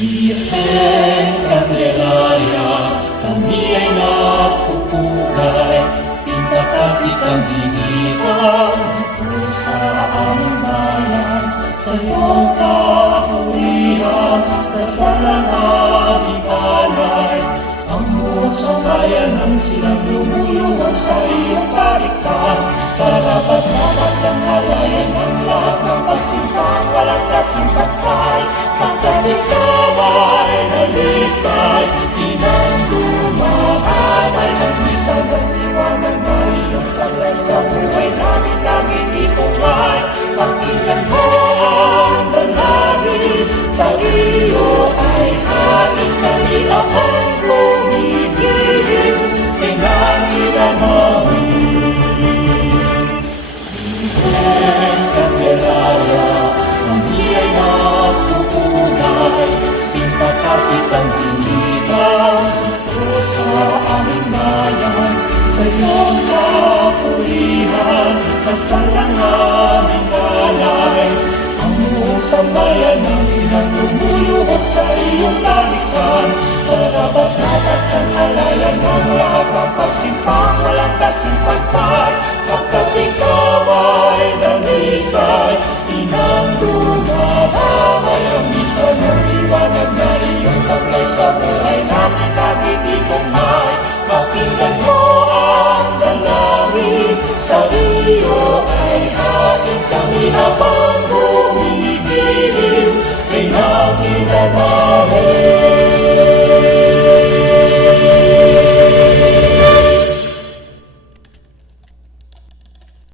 Birhen Candelaria, kami ay napupugay, pinakasik ang hinitan dito sa aming bayan. Sa iyong kapurihan, dasalan aming alay, ang buong sambayan ng silang lumuluhang sa iyong kaliktan. Karapat-dapat ang halayan ng lahat ng pagsimpang, walang kasimpatay, pagkat ikaw ay nalisay. Pinandumahamay ng isa ng liwanag na iyong taglay sa buhay namin, laging itungay. Pakinggan mo ang dalangin, sa iyo ay hain kami ang kumigilin, pinanginan namin. Birhen Candelaria, kami ay napupugay, pinakasik ang hinitan dito sa aming bayan. Sa iyong kapurihan, dasalan aming alay, ang buong sambayan ng silang lumuluhog sa iyong kaliktan. Karapat-dapat ang halayan ng lahat ng pagsimpang, walang kasimpatay, pagkat ikaw ay nalisay. Pinandumahamay ang isa ng liwanag na iyong taglay sa buhay namin, laging itungay. Pakinggan mo ang dalangin, sa iyo ay hain kami habang gumigiling, pinanginan namin.